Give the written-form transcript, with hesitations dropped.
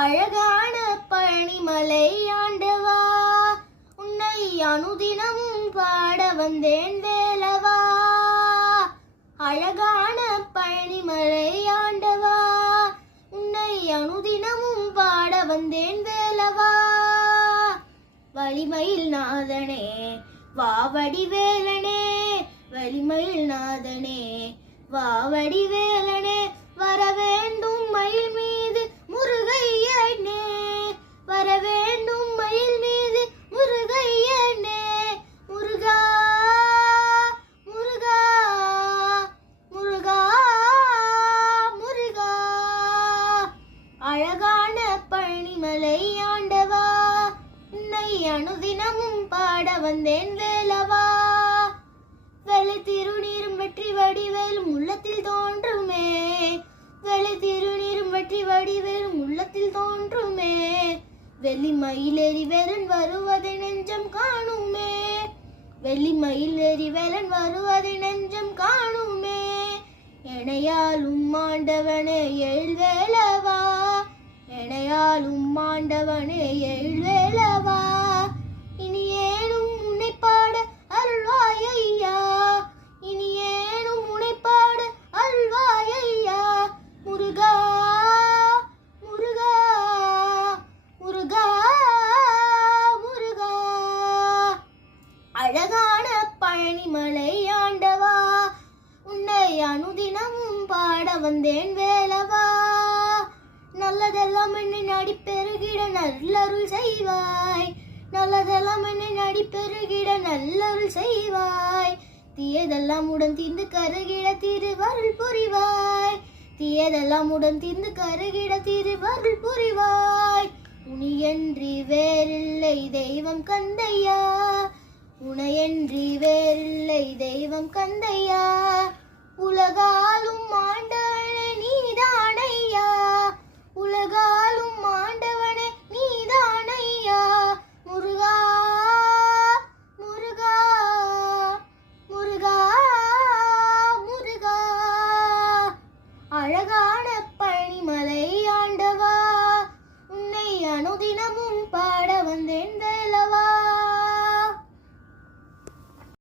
அழகான பழனிமலை ஆண்டவா, உன்னை அனுதினமும் பாட வந்தேன் வேலவா. அழகான பழனிமலை ஆண்டவா, உன்னை அனுதினமும் பாட வந்தேன் வேலவா. வலிமையில் நாதனே வாவடி வேலனே, வலிமையில் நாதனே வாவடி வேலனே, வர வேண்டும் மயில் மீது முருகையனே, வர வேண்டும் மயில் மீது முருகையனே. முருகா முருகா முருகா முருகா. அழகான பழனிமலை ஆண்டவா, உன்னை அனுதினமும் பாட வந்தேன் வேலவா. வெள்ளை திருநீரும் வெற்றி வடிவேலும் உள்ளத்தில் தோன்றுமே, வெள்ளை திருநீரும் வெற்றி வடிவேலும் உள்ளத்தில் தோன்றுமே. வெள்ளி மயிலேறி வேலன் வருவதை நெஞ்சம் காணுமே, வெள்ளி மயிலேறி வேலன் வருவதை நெஞ்சம் காணுமே. எனையாலும் ஆண்டவனே எழுவேலவா, எனையாலும் ஆண்டவனே எழுவேலவா. இனி ஏனும் உன்னை பாட அருள்வாயையா, இனி ஏனும் உன்னை பாட அருள்வாயையா. முருகா முருகா முருகா முருகா. அழகான பழனிமலை ஆண்டவா, உன்னை அனுதினமும் பாட வந்தேன் வேலவா. நல்லதெல்லாம் என்னை நாடி பெருகிட நல்லருள் செய்வாய், நல்லதெல்லாம் என்னை நாடி பெருகிட நல்லருள் செய்வாய். தீயதெல்லாம் உடன் தீர்ந்து கருகிட திருவருள் புரிவாய், தீயதெல்லாம் உடன் தீர்ந்து கருகிட திருவருள் புரிவாய். உனியன்றி வேறில்லை தெய்வம் கந்தையா, உனையன்றி வேறில்லை தெய்வம் கந்தையா. உலகாலும் ஆண்டவனே நீதானையா, உலகாலும் ஆண்டவனே நீதானையா. முருகா முருகா முருகா முருகா. அழகான பழனிமலை ஆண்டவா, உன்னை அனுதினமும் பாட வந்தேன் வேலவா.